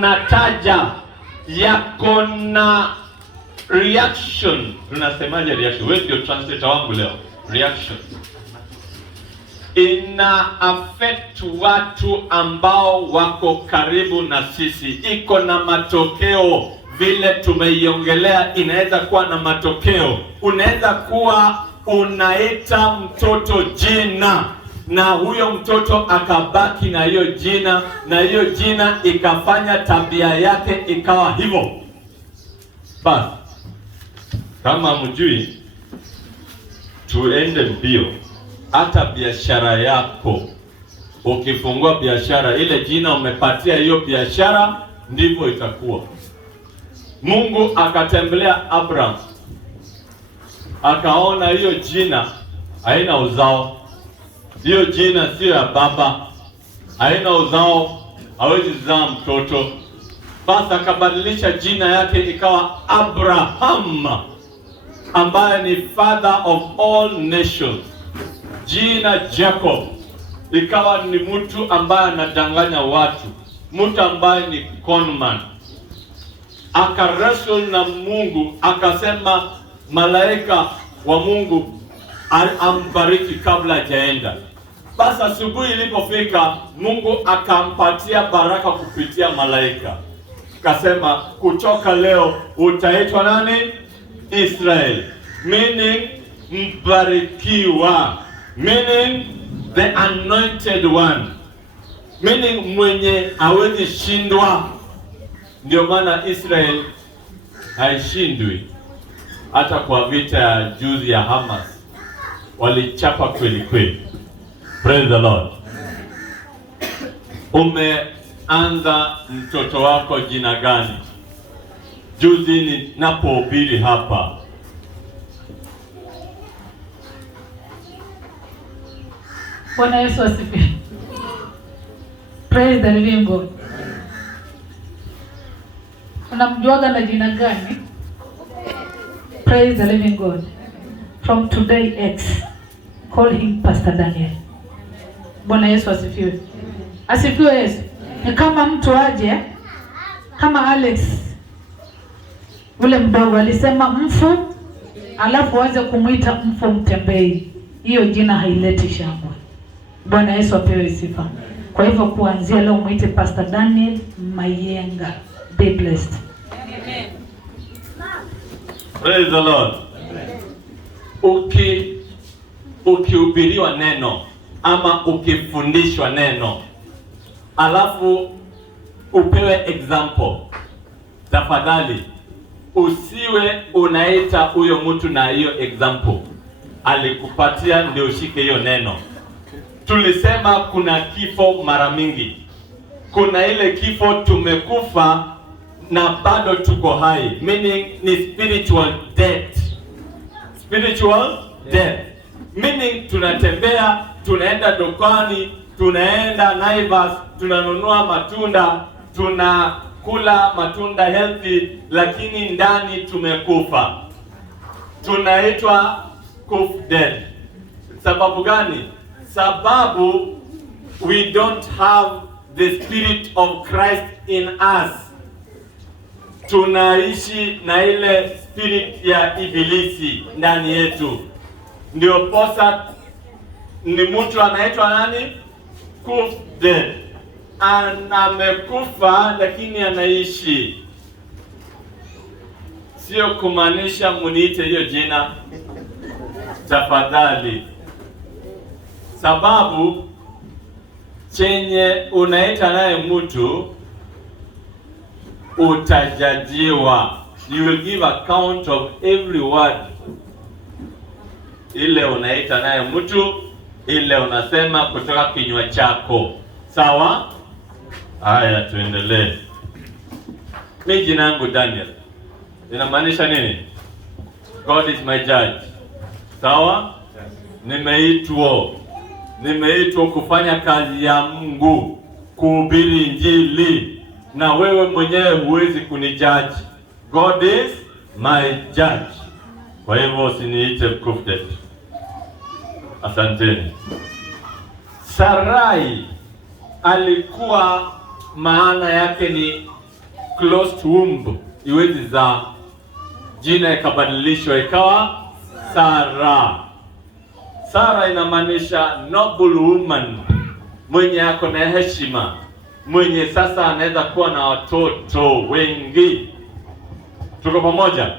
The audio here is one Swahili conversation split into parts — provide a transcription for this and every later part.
nataja yako na reaction. Tunasemaje reaction? Wewe ndio translator wangu leo. Reaction ina affect watu ambao wako karibu na sisi, iko na matokeo. Vile tumeiongelea inaweza kuwa na matokeo. Unaweza kuwa unaita mtoto jina na huyo mtoto akabaki na hiyo jina, na hiyo jina ikafanya tabia yake ikawa hivyo. Basi kama mjui, tuende mbio. Hata biashara yako, ukifungua biashara, ile jina umepatia hiyo biashara, ndivyo itakuwa. Mungu akatembelea Abraham, akaona hiyo jina haina uzao. Hiyo jina sio ya baba, haina uzao, hawezi zaa mtoto. Basi akabadilisha jina yake ikawa Abraham, ambaye ni father of all nations. Jina Jacob ikawa ni mtu ambaye anadanganya watu, mtu ambaye ni conman. Akarasol na Mungu, akasema malaika wa Mungu ambariki kabla hajaenda. Basi asubuhi ilipofika, Mungu akampatia baraka kupitia malaika. Akasema kutoka leo utaitwa nani? Israel, meaning mbarikiwa, meaning the anointed one, meaning mwenye hawezi shindwa. Ndio maana Israel haishindwi. Hata kwa vita ya juzi ya Hamas walichapa kweli kweli. Praise the Lord. Umeanza mtoto wako jina gani? Juzi ninapohubiri hapa, Bwana Yesu asifiwe. Praise the living God. Unamjuaga na jina gani? Praise the living God. From today X, call him Pastor Daniel. Bwana Yesu asifiwe. Asifiwe Yesu. Ni kama mtu aje, kama Alex ule mdogo alisema mfu, alafu waanze kumuita mfu mtembei. Hiyo jina haileti shangwe. Bwana Yesu apewe sifa. Kwa hivyo kuanzia leo muite Pastor Daniel Mayenga. Be blessed. Amen. Praise the Lord. Ukihubiriwa neno ama ukifundishwa neno, alafu upewe example, tafadhali usiwe unaita huyo mtu na hiyo example alikupatia ndio ushike hiyo neno. Tulisema kuna kifo mara mingi. Kuna ile kifo tumekufa na bado tuko hai, meaning ni spiritual death. Spiritual death meaning tunatembea, tunaenda dukani, tunaenda Naivas, tunanunua matunda, tunakula matunda healthy, lakini ndani tumekufa. Tunaitwa kufa dead. Sababu gani? Sababu we don't have the spirit of Christ in us. Tunaishi na ile spirit ya ibilisi ndani yetu. Ndio posa ni mtu anaitwa nani? Kufa dead. Amekufa lakini anaishi. Sio kumaanisha muniite hiyo jina, tafadhali. Sababu chenye unaita naye mtu utajajiwa. You will give account of every word. Ile unaita naye mtu, ile unasema kutoka kinywa chako. Sawa? Haya, tuendelee. Mimi jina langu Daniel. Inamaanisha nini? God is my judge. Sawa? Nimeitwa kufanya kazi ya Mungu, kuhubiri Injili, na wewe mwenyewe huwezi kunijudge. God is my judge. Kwa hivyo usiniite kufdet. Asanteni. Sarai alikuwa maana yake ni closed womb iwezi za, jina ikabadilishwa ikawa Sara. Sara inamaanisha noble woman, mwenye ako na heshima, mwenye sasa anaweza kuwa na watoto wengi. Tuko pamoja?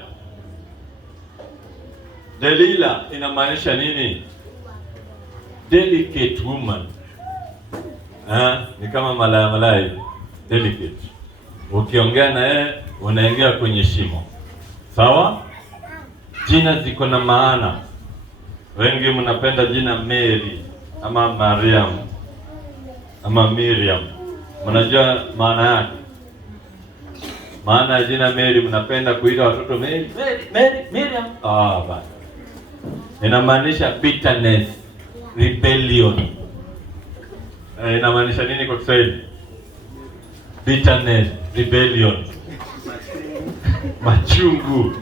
Delila inamaanisha nini? Delicate woman. Ni kama malaya delicate. Ukiongea na yeye unaingia kwenye shimo. Sawa? Jina ziko na maana. Wengi mnapenda jina Mary ama Mariam ama Miriam. Mnajua maana yake? Maana ya jina Mary, mnapenda kuita watoto Mary, Miriam. Basi. Inamaanisha bitterness, rebellion. Inamaanisha nini kwa Kiswahili? Bitterness, rebellion. Machungu.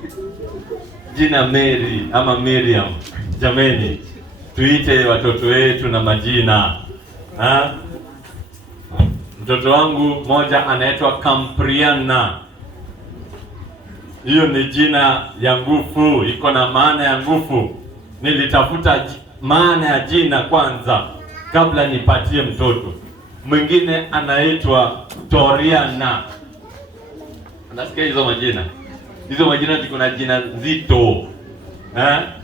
Jina Mary ama Miriam. Jameni, tuite watoto wetu na majina. Mtoto wangu moja anaitwa Kampriana. Hiyo ni jina ya nguvu, iko na maana ya nguvu. Nilitafuta maana ya jina kwanza kabla nipatie mtoto. Mwingine anaitwa Toriana. Unasikia hizo majina? Hizo majina ziko na jina nzito.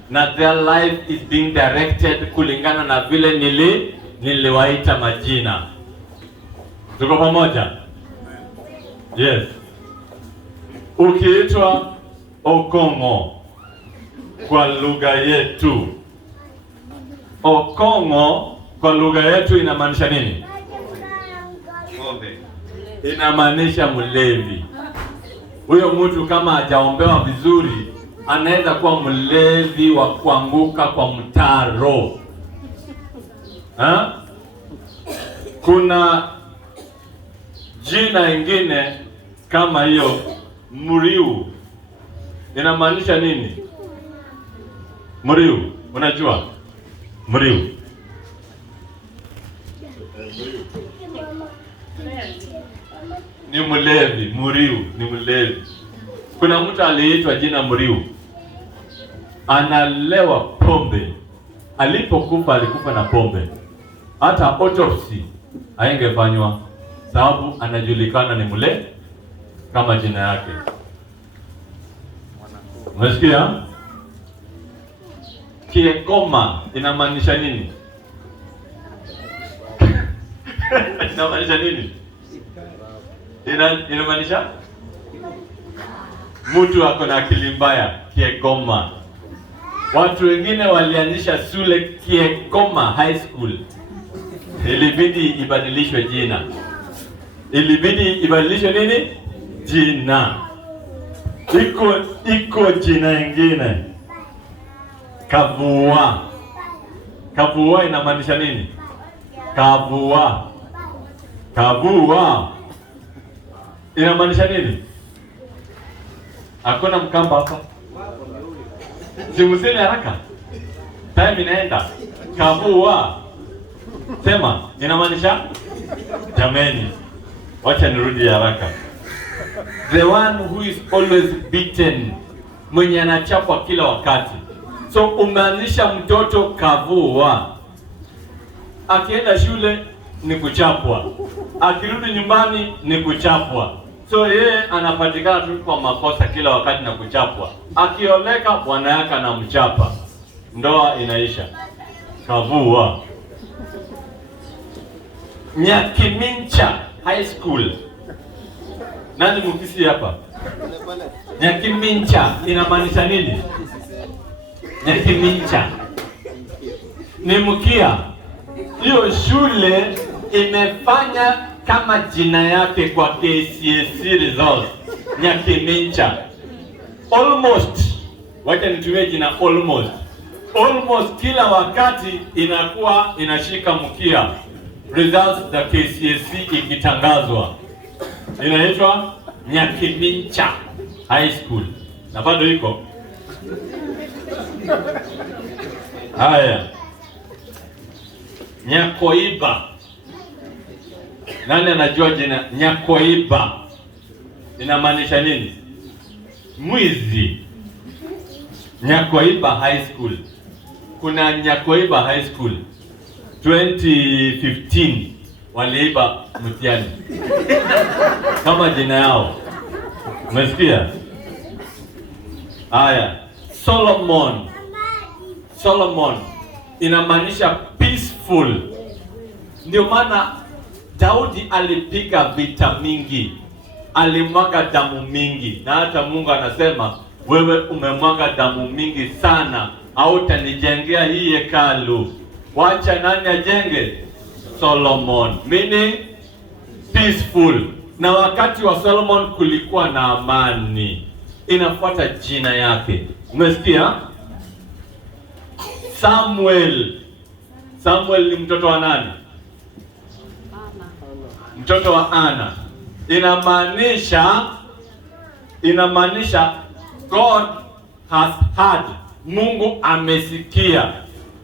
Na their life is being directed kulingana na vile niliwaita majina. Tuko pamoja? Yes. Ukiitwa Okongo kwa lugha yetu, Okongo kwa lugha yetu inamaanisha nini? Inamaanisha mlevi. Huyo mtu kama hajaombewa vizuri anaweza kuwa mlevi wa kuanguka kwa mtaro. Kuna jina ingine kama hiyo, Muriu. Inamaanisha nini? Muriu, unajua? Muriu ni mlevi. Muriu ni mlevi. Kuna mtu aliitwa jina Muriu, analewa pombe. Alipokufa alikufa na pombe. Hata autopsy haingefanywa sababu anajulikana ni mlevi kama jina yake. Unasikia? Kiekoma inamaanisha nini? Inamaanisha nini? Inamaanisha mtu ako na akili mbaya. Kiekoma. Watu wengine walianzisha shule Kiekoma High School. Ilibidi ibadilishwe jina. Ilibidi ibadilishwe nini? Jina. Iko jina ingine. Kavua. Kavua inamaanisha nini? Kavua. Kavua inamaanisha nini? Hakuna Mkamba hapa. Simuseme haraka. Time inaenda. Kavua. Sema inamaanisha? Jameni, wacha nirudi haraka. The one who is always beaten, mwenye anachapwa kila wakati. So umeanzisha mtoto kavua. Akienda shule ni kuchapwa, akirudi nyumbani ni kuchapwa. So yeye anapatikana tu kwa makosa kila wakati na kuchapwa. Akioleka bwana yake anamchapa, ndoa inaisha. Kavua. Nyakimincha High School. Nani mkisi hapa? Nyakimincha inamaanisha nini? Nyakimincha ni mkia. Hiyo shule imefanya kama jina yake kwa KCSE results. Nyakimincha. Almost. Wacha nitumie jina almost. Almost kila wakati inakuwa inashika mkia. Results za KCSE ikitangazwa. Inaitwa Nyakimincha High School. Na bado iko. Haya. Nyakoiba. Nani anajua jina Nyakoiba? inamaanisha nini? Mwizi. Nyakoiba High School. Kuna Nyakoiba High School 2015 waliiba mtihani kama jina yao. Umesikia? Haya, Solomon inamaanisha peaceful. Ndio maana Daudi alipiga vita mingi, alimwaga damu mingi, na hata Mungu anasema wewe umemwaga damu mingi sana, hautanijengea hii hekalu. Wacha nani ajenge? Solomon, meaning peaceful. Na wakati wa Solomon kulikuwa na amani, inafuata jina yake. Umesikia? Samuel ni mtoto wa nani? Mtoto wa Ana. Inamaanisha God has heard. Mungu amesikia.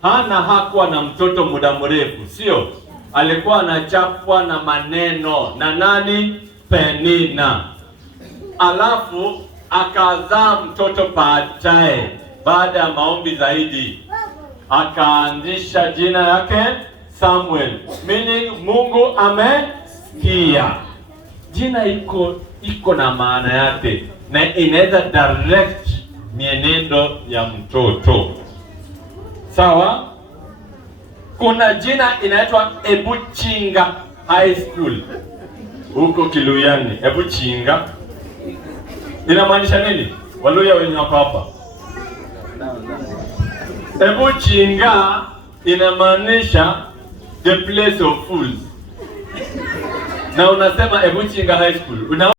Hana hakuwa na mtoto muda mrefu, sio? Alikuwa anachapwa na maneno na nani? Penina. Alafu akazaa mtoto baadaye, baada ya maombi zaidi, akaanzisha jina yake Samuel, meaning Mungu amesikia. Jina iko na maana yake, na inaweza direct mienendo ya mtoto. Sawa? Kuna jina inaitwa Ebuchinga High School huko Kiluyani. Ebuchinga inamaanisha nini? Waluya wenye wako hapa. Ebuchinga inamaanisha the place of fools. Na unasema Ebuchinga High School.